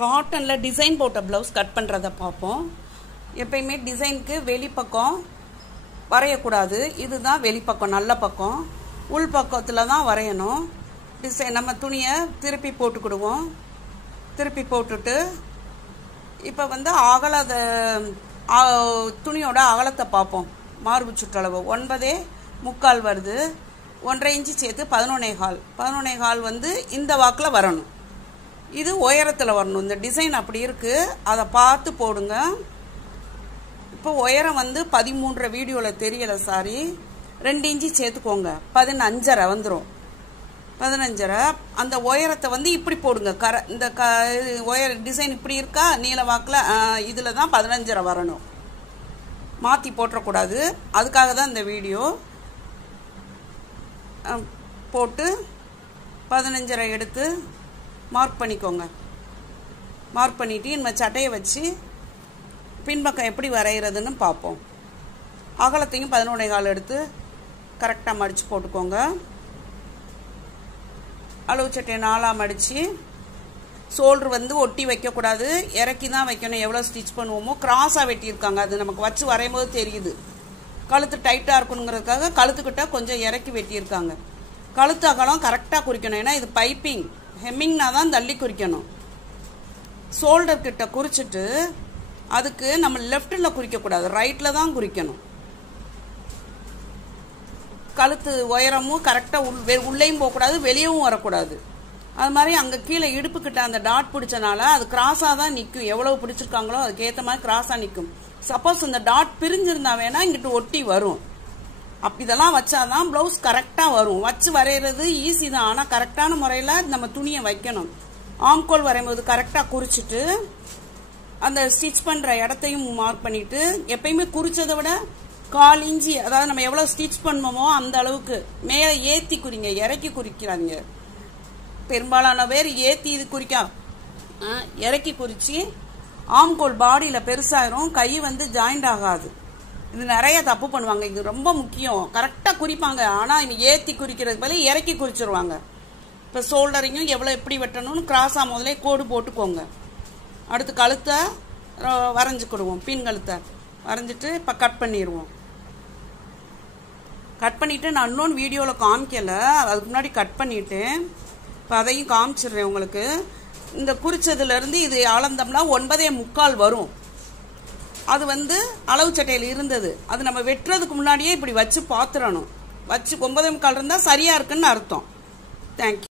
காட்டன்ல design போட்ட blouse cut பண்றத பாப்போம். எப்பயுமே டிசைனுக்கு வெளிப்பக்கம் வரையக்கூடாது. இதுதான் வெளிப்பக்கம், நல்ல பக்கம். உள் பக்கத்துல தான் வரையணும். டிசைன் நம்ம துணியை திருப்பி போட்டுக்கிடுவோம். திருப்பி போட்டுட்டு இப்போ அகலத துணியோட அகலத்தை பார்ப்போம். மார்பு சுற்றளவு 9.75 வருது. 1.5 இன்ச்சு சேர்த்து 11.25. 11.25 இந்த வாக்கில் வரணும். இது உயரத்தில் வரணும். இந்த டிசைன் அப்படி இருக்கு, அதை பார்த்து போடுங்க. இப்போ உயரம் 13 வீடியோவில் தெரியல, சாரி. 2 இன்ச்சு சேர்த்துக்கோங்க, 15.5 வந்துடும். 15.5 அந்த உயரத்தை இப்படி போடுங்க. இந்த உயர டிசைன் இப்படி இருக்கா, நீல வாக்கில் இதில் தான் 15.5 வரணும். மாற்றி போட்டுறக்கூடாது. அதுக்காக தான் இந்த வீடியோ. போட்டு 15.5 எடுத்து மார்க் பண்ணிக்கோங்க. மார்க் பண்ணிவிட்டு நம்ம சட்டையை வச்சு பின்பக்கம் எப்படி வரைகிறதுன்னு பார்ப்போம். அகலத்தையும் 11.25 எடுத்து கரெக்டாக மடித்து போட்டுக்கோங்க. அளவு சட்டையை 4ஆக மடித்து ஷோல்டர் ஒட்டி வைக்கக்கூடாது, இறக்கி தான் வைக்கணும். எவ்வளோ ஸ்டிச் பண்ணுவோமோ கிராஸாக வெட்டியிருக்காங்க, அது நமக்கு வச்சு வரையும் போது தெரியுது. கழுத்து டைட்டாக இருக்கணுங்கிறதுக்காக கழுத்துக்கிட்ட கொஞ்சம் இறக்கி வெட்டியிருக்காங்க. கழுத்து அகலம் கரெக்டாக குறிக்கணும், ஏன்னா இது பைப்பிங். ஹெம்மிங்னா தான் தள்ளி குறிக்கணும். ஷோல்டர் கிட்ட குறிச்சிட்டு அதுக்கு நம்ம லெஃப்டில் குறிக்கக்கூடாது, ரைட்டில் தான் குறிக்கணும். கழுத்து உயரமும் கரெக்டாக உள்ளேயும் போகக்கூடாது, வெளியவும் வரக்கூடாது. அது மாதிரி அங்கே கீழே இடுப்புக்கிட்ட அந்த டாட் பிடிச்சனால அது கிராஸாக தான் நிற்கும். எவ்வளோ பிடிச்சிருக்காங்களோ அதுக்கேற்ற மாதிரி கிராஸாக நிற்கும். சப்போஸ் இந்த டாட் பிரிஞ்சிருந்தா வேணா இங்கிட்டு ஒட்டி வரும். அப்படி இதெல்லாம் வச்சாதான் ப்ளவுஸ் கரெக்டாக வரும். வச்சு வரைகிறது ஈஸி தான், ஆனால் கரெக்டான முறையில் நம்ம துணியை வைக்கணும். ஆம்கோல் வரையும்போது கரெக்டாக குறிச்சிட்டு அந்த ஸ்டிச் பண்ணுற இடத்தையும் மார்க் பண்ணிட்டு, எப்பயுமே குறிச்சதை விட 1/4 இன்ச்சு, அதாவது நம்ம எவ்வளோ ஸ்டிச் பண்ணுவோமோ அந்த அளவுக்கு மேலே ஏற்றி குறிங்க, இறக்கி குறிக்கிறாங்க. பெரும்பாலான பேர் ஏற்றி இது குறிக்கா இறக்கி குறிச்சு ஆம்கோல் பாடியில் பெருசாயிரும், கை ஜாயிண்ட் ஆகாது. இது நிறைய தப்பு பண்ணுவாங்க. இது ரொம்ப முக்கியம். கரெக்டாக குறிப்பாங்க, ஆனால் இவங்க ஏற்றி குறிக்கிறதுக்கு பதில் இறக்கி குறிச்சிருவாங்க. இப்போ ஷோல்டரிங்கும் எவ்வளோ எப்படி வெட்டணும்னு கிராஸாக முதலே கோடு போட்டுக்கோங்க. அடுத்து கழுத்தை வரைஞ்சிக்கிடுவோம். பின் கழுத்தை வரைஞ்சிட்டு இப்போ கட் பண்ணிடுவோம். கட் பண்ணிவிட்டு நான் இன்னொன்று வீடியோவில் காமிக்கலை, அதுக்கு முன்னாடி கட் பண்ணிவிட்டேன். இப்போ அதையும் காமிச்சிடுறேன் உங்களுக்கு. இந்த குறிச்சதுலேருந்து இது அளந்தோம்னா 9.25 வரும். அது அளவு சட்டையில் இருந்தது. அது நம்ம வெட்டுறதுக்கு முன்னாடியே இப்படி வச்சு பார்த்துடணும். வச்சு 9.25 இருந்தால் சரியாக இருக்குன்னு அர்த்தம். தேங்க்யூ.